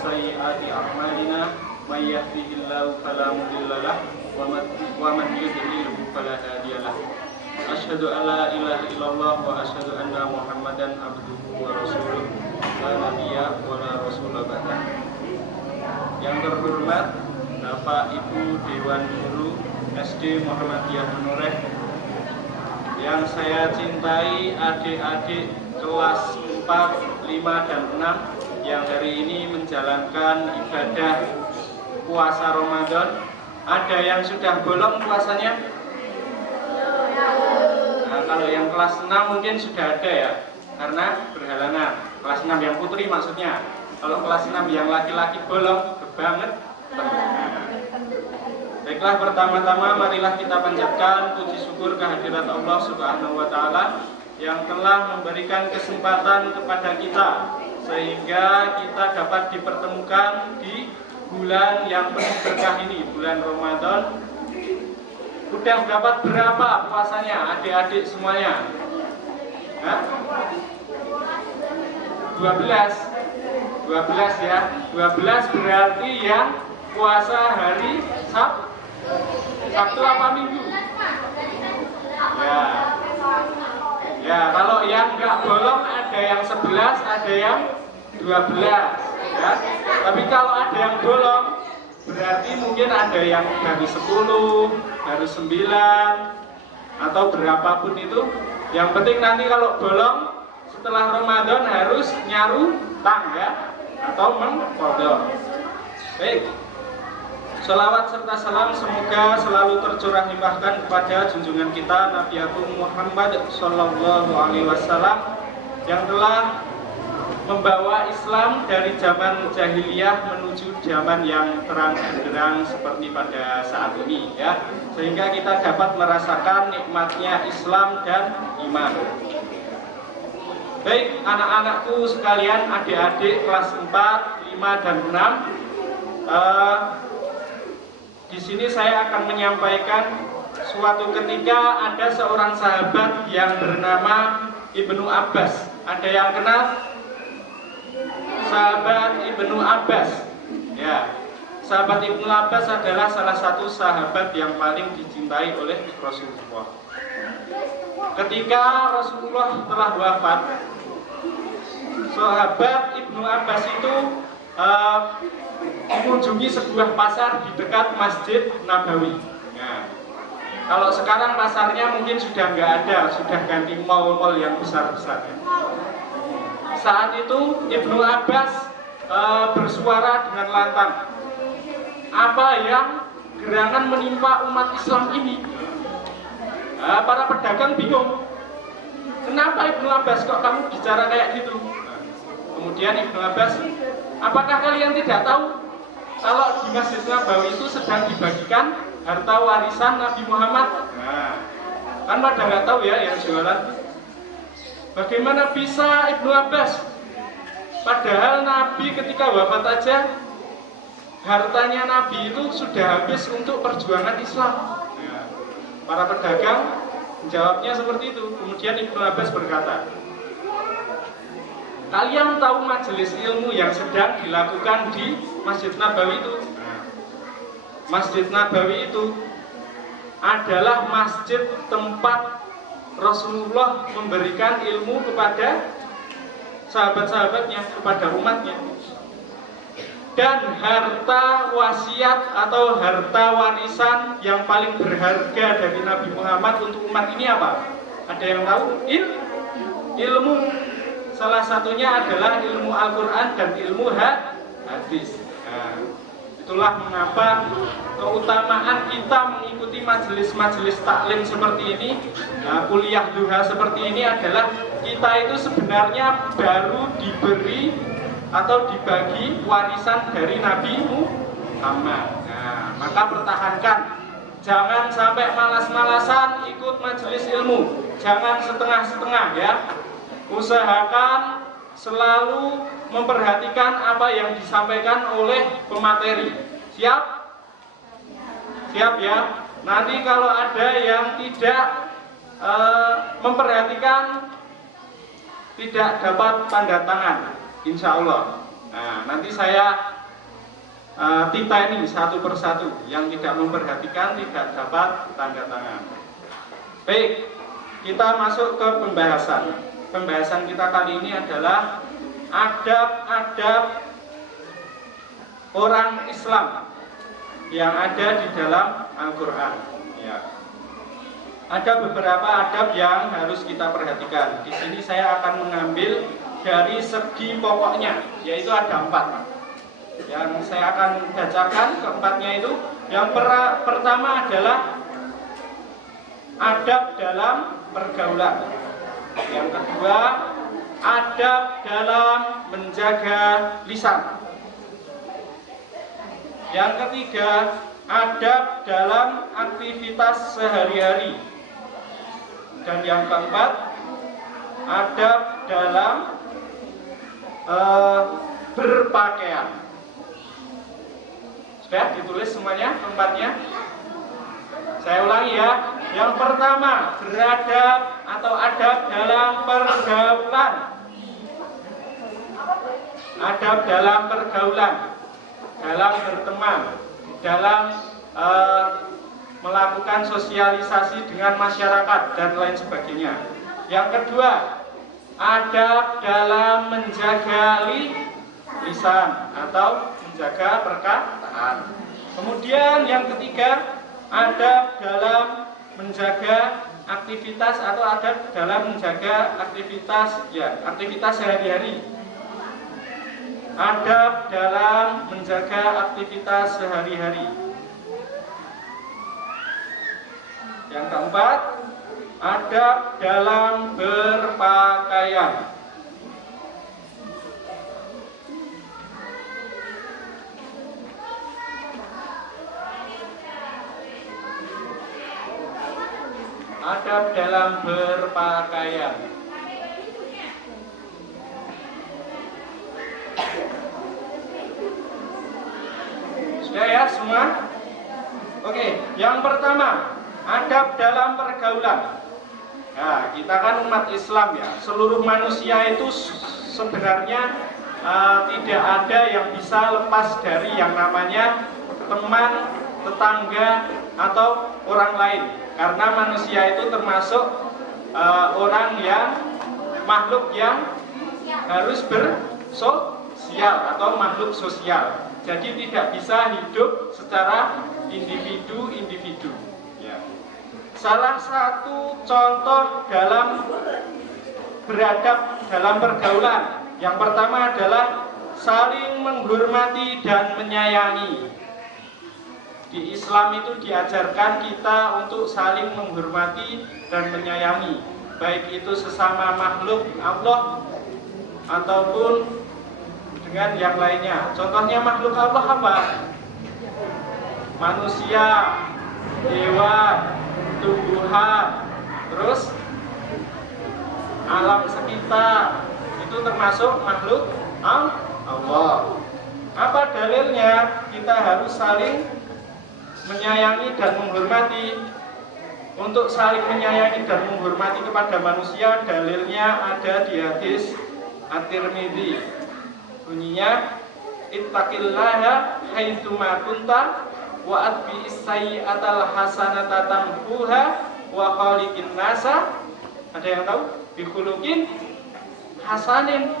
sayyiati a'malina may yahdihillahu fala mudilla lahu wa man yudlilhu fala hadiya lahu. Asyhadu an la ilaha illallah wa asyhadu anna Muhammadan abduhu wa rasuluh la nabiyya wa la rasula ba'dah. Yang terhormat Bapak Ibu Dewan Guru SD Muhammadiyah Menoreh, yang saya cintai adik-adik kelas 4, 5, dan 6 yang hari ini menjalankan ibadah puasa Ramadan. Ada yang sudah bolong puasanya? Nah, kalau yang kelas 6 mungkin sudah ada ya, karena berhalangan. Kelas 6 yang putri maksudnya. Kalau kelas 6 yang laki-laki bolong, banget. Baiklah, pertama-tama marilah kita panjatkan puji syukur kehadirat Allah Subhanahu wa Ta'ala yang telah memberikan kesempatan kepada kita sehingga kita dapat dipertemukan di bulan yang penuh berkah ini, bulan Ramadan. Udah dapat berapa puasanya adik-adik semuanya? Hah? 12 ya. 12 berarti yang puasa hari Sabtu apa Minggu? Ya, kalau yang nggak bolong ada yang 11, ada yang 12 ya. Tapi kalau ada yang bolong berarti mungkin ada yang baru 10, baru 9 atau berapapun itu. Yang penting nanti kalau bolong setelah Ramadan harus nyaru tang ya, atau mengqadha. Baik. Shalawat serta salam semoga selalu tercurah limpahkan kepada junjungan kita Nabi Agung Muhammad Sallallahu Alaihi Wasallam yang telah membawa Islam dari zaman jahiliyah menuju zaman yang terang benderang seperti pada saat ini ya, sehingga kita dapat merasakan nikmatnya Islam dan iman. Baik anak-anakku sekalian, adik-adik kelas 4, 5, dan 6, di sini saya akan menyampaikan suatu ketika ada seorang sahabat yang bernama Ibnu Abbas. Ada yang kenal? Sahabat Ibnu Abbas. Ya, sahabat Ibnu Abbas adalah salah satu sahabat yang paling dicintai oleh Rasulullah. Ketika Rasulullah telah wafat, sahabat Ibnu Abbas itu mengunjungi sebuah pasar di dekat Masjid Nabawi. Nah, kalau sekarang pasarnya mungkin sudah nggak ada, sudah ganti mall-mall yang besar-besar. Saat itu Ibnu Abbas bersuara dengan lantang, apa yang gerangan menimpa umat Islam ini? Para pedagang bingung. Kenapa Ibnu Abbas kok kamu bicara kayak gitu? Kemudian Ibnu Abbas, apakah kalian tidak tahu kalau di Masjid Nabawi itu sedang dibagikan harta warisan Nabi Muhammad? Nah, kan pada nggak tahu ya yang jualan. Bagaimana bisa Ibnu Abbas? Padahal Nabi ketika wafat aja hartanya Nabi itu sudah habis untuk perjuangan Islam. Nah, para pedagang menjawabnya seperti itu. Kemudian Ibnu Abbas berkata, kalian tahu majelis ilmu yang sedang dilakukan di Masjid Nabawi itu? Masjid Nabawi itu adalah masjid tempat Rasulullah memberikan ilmu kepada sahabat-sahabatnya, kepada umatnya. Dan harta wasiat atau harta warisan yang paling berharga dari Nabi Muhammad untuk umat ini apa? Ada yang tahu? Ilmu. Salah satunya adalah ilmu Al-Quran dan ilmu hadis. Nah, itulah mengapa keutamaan kita mengikuti majelis-majelis taklim seperti ini, kuliah duha seperti ini adalah kita itu sebenarnya baru diberi atau dibagi warisan dari Nabi Muhammad. Nah, maka pertahankan. Jangan sampai malas-malasan ikut majelis ilmu. Jangan setengah-setengah ya. Usahakan selalu memperhatikan apa yang disampaikan oleh pemateri. Siap? Siap ya? Nanti kalau ada yang tidak memperhatikan, tidak dapat tanda tangan, insya Allah. Nah, nanti saya titeni satu persatu. Yang tidak memperhatikan tidak dapat tanda tangan. Baik, kita masuk ke pembahasan. Pembahasan kita kali ini adalah adab-adab orang Islam yang ada di dalam Al-Quran. Ya. Ada beberapa adab yang harus kita perhatikan. Di sini saya akan mengambil dari segi pokoknya, yaitu ada 4. Yang saya akan bacakan keempatnya itu, yang pertama adalah adab dalam pergaulan. Yang kedua, adab dalam menjaga lisan. Yang ketiga, adab dalam aktivitas sehari-hari. Dan yang keempat, adab dalam berpakaian. Sudah ditulis semuanya keempatnya? Saya ulangi ya. Yang pertama, beradab atau adab dalam pergaulan. Adab dalam pergaulan, dalam berteman, dalam melakukan sosialisasi dengan masyarakat dan lain sebagainya. Yang kedua, adab dalam menjaga lisan atau menjaga perkataan. Kemudian yang ketiga, adab dalam menjaga aktivitas atau adab dalam menjaga aktivitas sehari-hari. Adab dalam menjaga aktivitas sehari-hari. Yang keempat, adab dalam berpakaian. Adab dalam berpakaian. Sudah ya semua? Oke, yang pertama, adab dalam pergaulan. Nah, kita kan umat Islam ya. Seluruh manusia itu sebenarnya tidak ada yang bisa lepas dari yang namanya teman, tetangga, atau orang lain. Karena manusia itu termasuk makhluk yang harus bersosial atau makhluk sosial. Jadi tidak bisa hidup secara individu-individu. Ya. Salah satu contoh dalam beradab dalam pergaulan, yang pertama adalah saling menghormati dan menyayangi. Di Islam itu diajarkan kita untuk saling menghormati dan menyayangi, baik itu sesama makhluk Allah ataupun dengan yang lainnya. Contohnya makhluk Allah apa? Manusia, hewan, tumbuhan, terus alam sekitar, itu termasuk makhluk Allah. Apa dalilnya? Kita harus saling menyayangi dan menghormati. Untuk saling menyayangi dan menghormati kepada manusia, dalilnya ada di hadis At-Tirmidzi. Bunyinya, ittaqillaha haitsuma kunta wa atbi'is sayyi'atal hasanata tamhuha wa khaliqin nasa. Ada yang tahu? Bi khuluqin hasanin.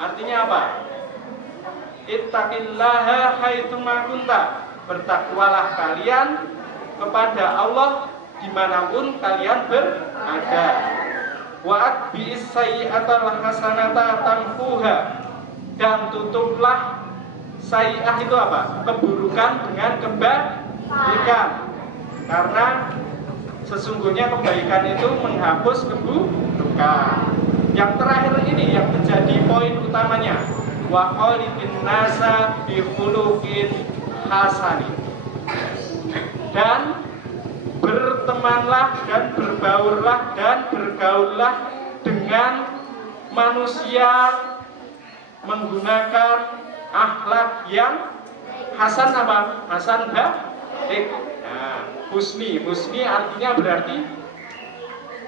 Artinya apa? Ittaqillaha haitsuma kunta. Bertakwalah kalian kepada Allah dimanapun kalian berada. Wa atbi'is sayyi'atal hasanata tamhuha. Dan tutuplah sayyi'ah itu apa? Keburukan dengan kebaikan. Karena sesungguhnya kebaikan itu menghapus keburukan. Yang terakhir ini yang menjadi poin utamanya, wa khaliqin nasa bi khuluqin hasani. Dan bertemanlah dan berbaurlah dan bergaullah dengan manusia menggunakan akhlak yang hasan apa? Hasan baik. Nah, husni artinya berarti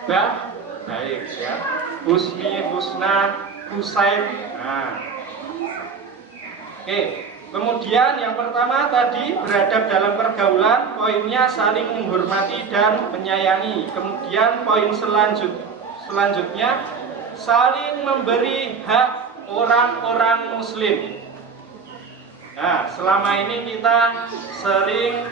baik ya. Husni, husna, husain. Nah, Oke, kemudian yang pertama tadi beradab dalam pergaulan, poinnya saling menghormati dan menyayangi. Kemudian poin selanjutnya saling memberi hak orang-orang muslim. Nah, selama ini kita sering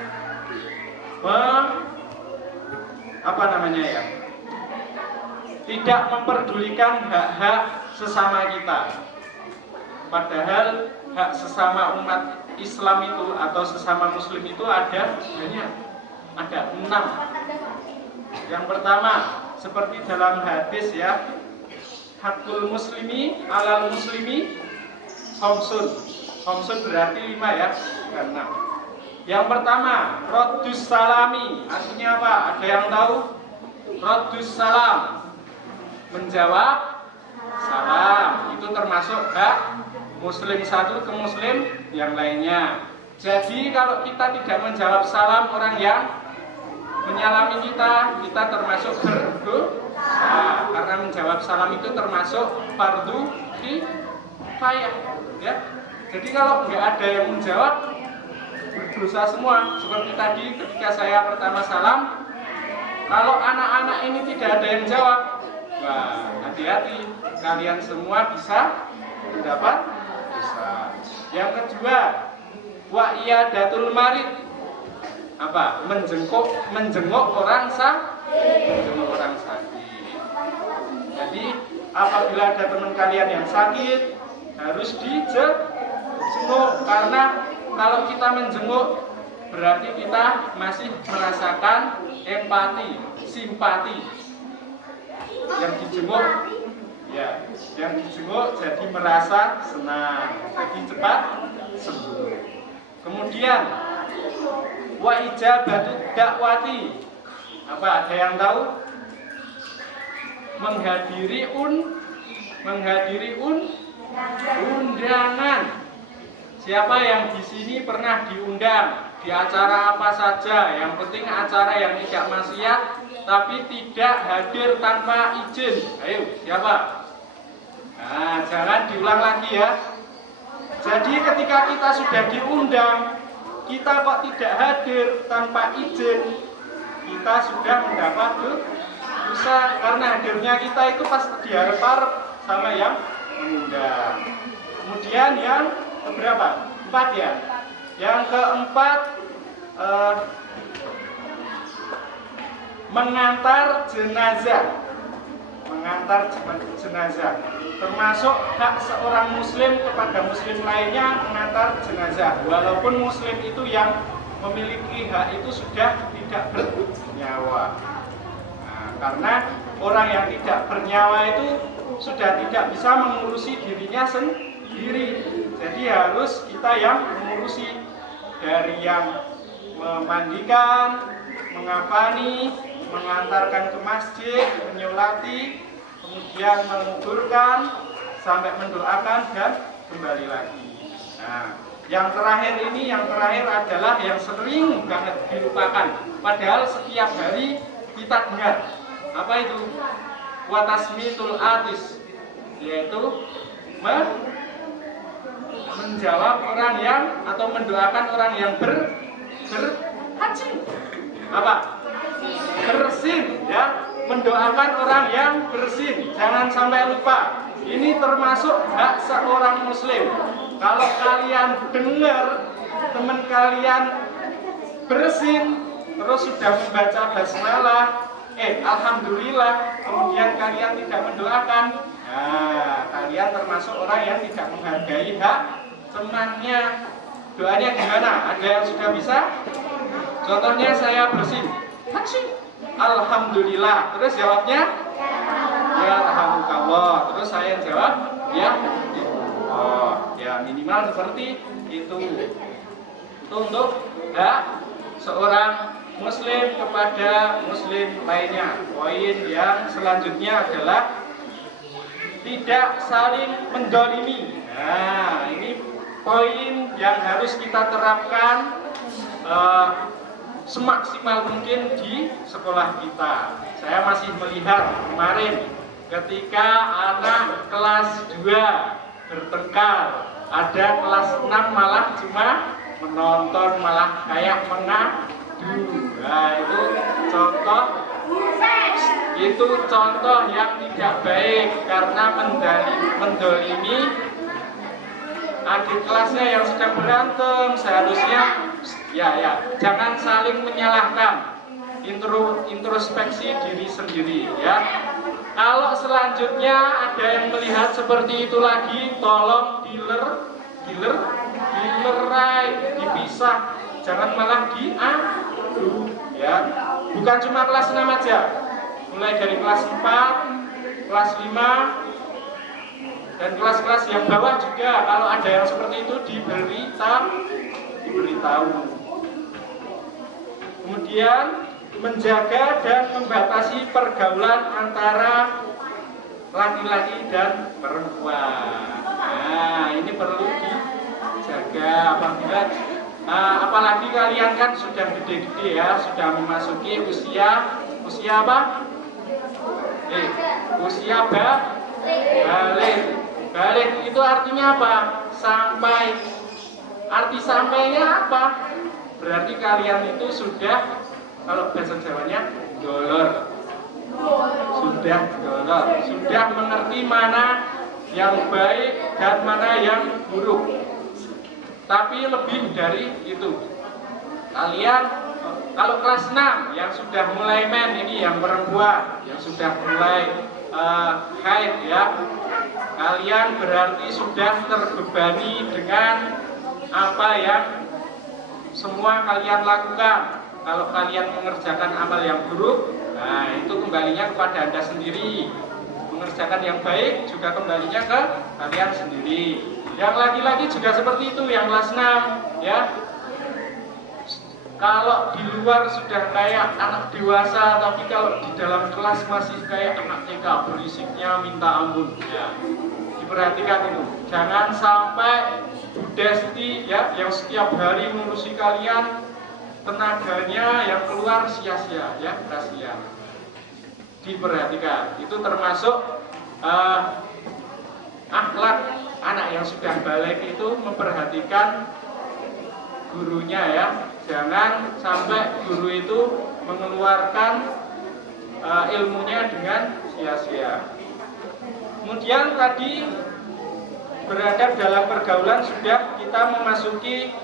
tidak memperdulikan hak-hak sesama kita. Padahal hak sesama umat Islam itu atau sesama muslim itu ada banyak. Ada 6. Yang pertama, seperti dalam hadis ya, hakul muslimi alal muslimi khamsun. Khamsun berarti 5 ya, bukan 6. Yang pertama, raddus salami. Artinya apa? Ada yang tahu? Raddus salam, menjawab salam. Itu termasuk hak muslim satu ke muslim yang lainnya. Jadi kalau kita tidak menjawab salam orang yang menyalami kita termasuk berdosa. Karena menjawab salam itu termasuk fardu kifayah ya. Jadi kalau nggak ada yang menjawab, berdosa semua. Seperti tadi ketika saya pertama salam, kalau anak-anak ini tidak ada yang jawab, wah, hati-hati, kalian semua bisa mendapat dosa. Yang kedua, wa iyadatul marid. Apa? Menjenguk orang sakit. Jadi apabila ada teman kalian yang sakit, harus dijenguk, karena kalau kita menjenguk berarti kita masih merasakan empati, simpati. Yang dijenguk jadi merasa senang, jadi cepat sembuh. Kemudian wa ijabatu dakwati. Apa? Ada yang tahu? Menghadiri undangan. Siapa yang di sini pernah diundang di acara apa saja? Yang penting acara yang tidak maksiat, tapi tidak hadir tanpa izin. Ayo, siapa? Nah, jangan diulang lagi ya. Jadi ketika kita sudah diundang, kita kok tidak hadir tanpa izin, kita sudah mendapat dosa. Karena hadirnya kita itu pasti diharap-harap sama yang mengundang. Kemudian yang keberapa? 4 ya. Yang keempat, mengantar jenazah. Termasuk hak seorang muslim kepada muslim lainnya mengantar jenazah. Walaupun muslim itu yang memiliki hak itu sudah tidak bernyawa. Nah, karena orang yang tidak bernyawa itu sudah tidak bisa mengurusi dirinya sendiri. Jadi harus kita yang mengurusi, dari yang memandikan, mengafani, mengantarkan ke masjid, menyolati, kemudian menguburkan, sampai mendoakan dan kembali lagi. Nah, yang terakhir adalah yang sering banget dilupakan. Padahal setiap hari kita dengar. Apa itu? Watasmitul atis, yaitu menjawab orang yang atau mendoakan orang yang berhaji. Apa? Bersin ya, mendoakan orang yang bersin. Jangan sampai lupa. Ini termasuk hak seorang muslim. Kalau kalian dengar teman kalian bersin terus sudah membaca basmalah, alhamdulillah, kemudian kalian tidak mendoakan, nah, kalian termasuk orang yang tidak menghargai hak temannya. Doanya gimana? Ada yang sudah bisa? Contohnya saya bersin, alhamdulillah. Terus jawabnya, ya alhamdulillah. Terus saya jawab, ya oh, ya minimal seperti itu. Itu untuk hak seorang muslim kepada muslim lainnya. Poin yang selanjutnya adalah tidak saling mendolimi. Nah, ini poin yang harus kita terapkan semaksimal mungkin di sekolah kita. Saya masih melihat kemarin ketika anak kelas 2 bertengkar Ada kelas 6 malah cuma menonton, malah kayak mengadu. Nah, itu contoh yang tidak baik karena mendolimi adik kelasnya yang sedang berantem. Seharusnya jangan saling menyalahkan, introspeksi diri sendiri ya. Kalau selanjutnya ada yang melihat seperti itu lagi, tolong dilerai, dipisah, jangan malah diadu ya. Bukan cuma kelas 6 aja, mulai dari kelas 4, kelas 5 dan kelas-kelas yang bawah juga, kalau ada yang seperti itu diberitahu. Kemudian menjaga dan membatasi pergaulan antara laki-laki dan perempuan. Nah, ini perlu dijaga apalagi kalian kan sudah gede-gede ya, sudah memasuki usia apa? Usia balik itu artinya apa? Arti sampainya apa? Berarti kalian itu sudah, kalau bahasa Jawanya dolor, sudah mengerti mana yang baik dan mana yang buruk. Tapi lebih dari itu, kalian kalau kelas 6 yang sudah mulai ini yang perempuan yang sudah mulai haid ya, kalian berarti sudah terbebani dengan apa yang semua kalian lakukan. Kalau kalian mengerjakan amal yang buruk, nah itu kembalinya kepada Anda sendiri. Mengerjakan yang baik juga kembalinya ke kalian sendiri. Yang laki-laki juga seperti itu, yang kelas 6 ya. Kalau di luar sudah kayak anak dewasa, tapi kalau di dalam kelas masih kayak anak TK, berisiknya minta ampun ya. Diperhatikan itu, jangan sampai Bu Desti ya, yang setiap hari ngurusi kalian, tenaganya yang keluar sia-sia ya, kasihan. Diperhatikan, itu termasuk akhlak anak yang sudah balik itu, memperhatikan gurunya ya. Jangan sampai guru itu mengeluarkan ilmunya dengan sia-sia. Kemudian tadi beradab dalam pergaulan sudah, kita memasuki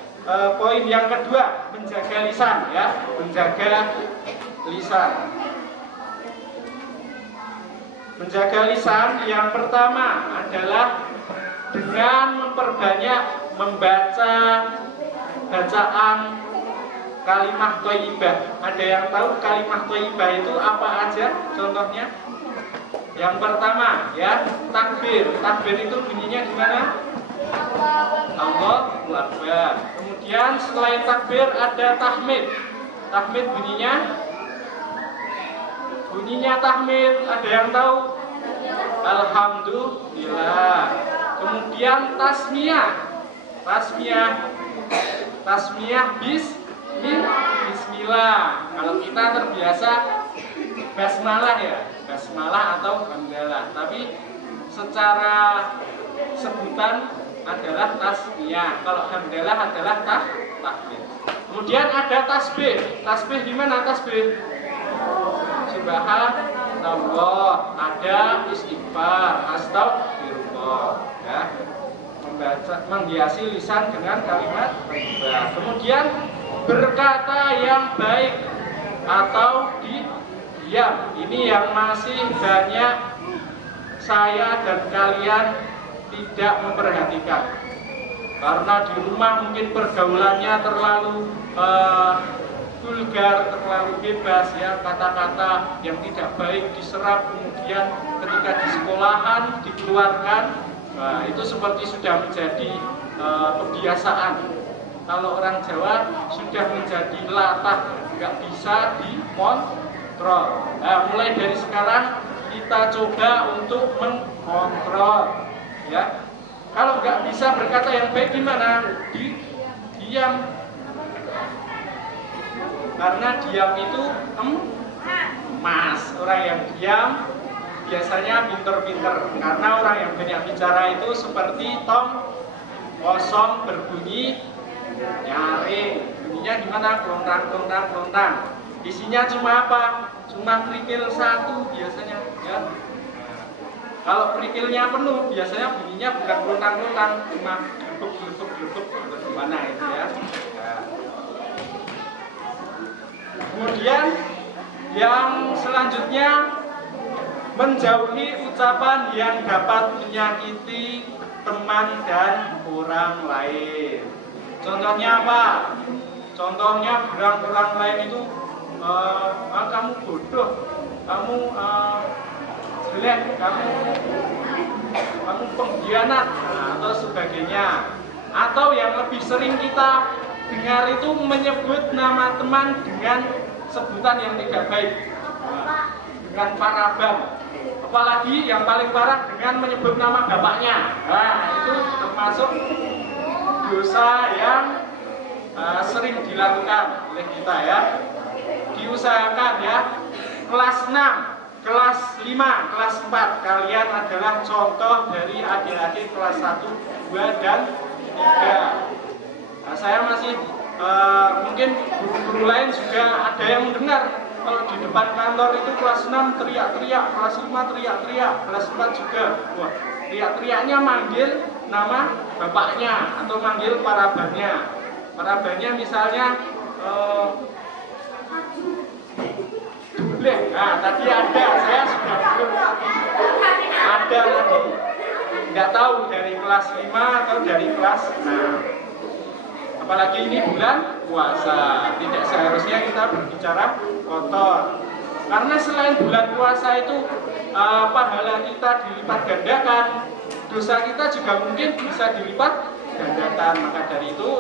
poin yang kedua, menjaga lisan ya, menjaga lisan. Menjaga lisan yang pertama adalah dengan memperbanyak membaca bacaan kalimah thayyibah. Ada yang tahu kalimah thayyibah itu apa aja contohnya? Yang pertama ya, takbir. Takbir itu bunyinya gimana? Allahu Akbar. Kemudian selain takbir ada tahmid. Tahmid bunyinya tahmid. Ada yang tahu? Alhamdulillah. Kemudian tasmiyah bismillah. Kalau kita terbiasa basmalah ya, basmalah atau hamdalah, tapi secara sebutan adalah tasmiyah. Kalau hamdalah adalah takbir. Kemudian ada tasbih. Tasbih gimana tasbih? Subhanallah. Ada istighfar, astagfirullah ya. Menghiasi lisan dengan kalimat thayyibah. Kemudian berkata yang baik atau diam. Ini yang masih banyak saya dan kalian tidak memperhatikan. Karena di rumah mungkin pergaulannya terlalu vulgar, terlalu bebas ya, kata-kata yang tidak baik diserap, kemudian ketika di sekolahan dikeluarkan. Nah, itu seperti sudah menjadi kebiasaan. Kalau orang Jawa sudah menjadi latah, nggak bisa dikontrol. Nah, mulai dari sekarang kita coba untuk mengontrol ya. Kalau nggak bisa berkata yang baik gimana? Diam. Karena diam itu emas. Orang yang diam biasanya pinter-pinter. Karena orang yang banyak bicara itu seperti Tom kosong berbunyi nyaring. Bunyinya gimana? Klontang, klontang, klontang. Isinya cuma apa? Cuma kerikil satu biasanya, ya. Kalau kerikilnya penuh, biasanya bunyinya bukan klontang-klontang, cuma gelebuk-gelebuk atau gimana itu ya. Nah. Kemudian yang selanjutnya, menjauhi ucapan yang dapat menyakiti teman dan orang lain. Contohnya apa? Contohnya orang lain itu kamu bodoh, kamu jelek, kamu pengkhianat, atau sebagainya. Atau yang lebih sering kita dengar itu menyebut nama teman dengan sebutan yang tidak baik, dengan parabam. Apalagi yang paling parah dengan menyebut nama bapaknya. Nah, itu termasuk dosa yang sering dilakukan oleh kita ya. Diusahakan ya, kelas 6, kelas 5, kelas 4 kalian adalah contoh dari adik-adik kelas 1, 2, dan 3. Nah, saya masih mungkin guru-guru lain juga ada yang mendengar kalau di depan kantor itu kelas 6 teriak-teriak, kelas 5 teriak-teriak, kelas 4 juga. Wah, teriak-teriaknya manggil nama bapaknya atau manggil parabannya. Parabannya misalnya Duleh. Nah, tadi ada, saya sudah belum ada lagi. Nggak tahu dari kelas 5 atau dari kelas 6. Apalagi ini bulan puasa, tidak seharusnya kita berbicara kotor. Karena selain bulan puasa itu pahala kita dilipat gandakan, dosa kita juga mungkin bisa dilipat gandakan. Maka dari itu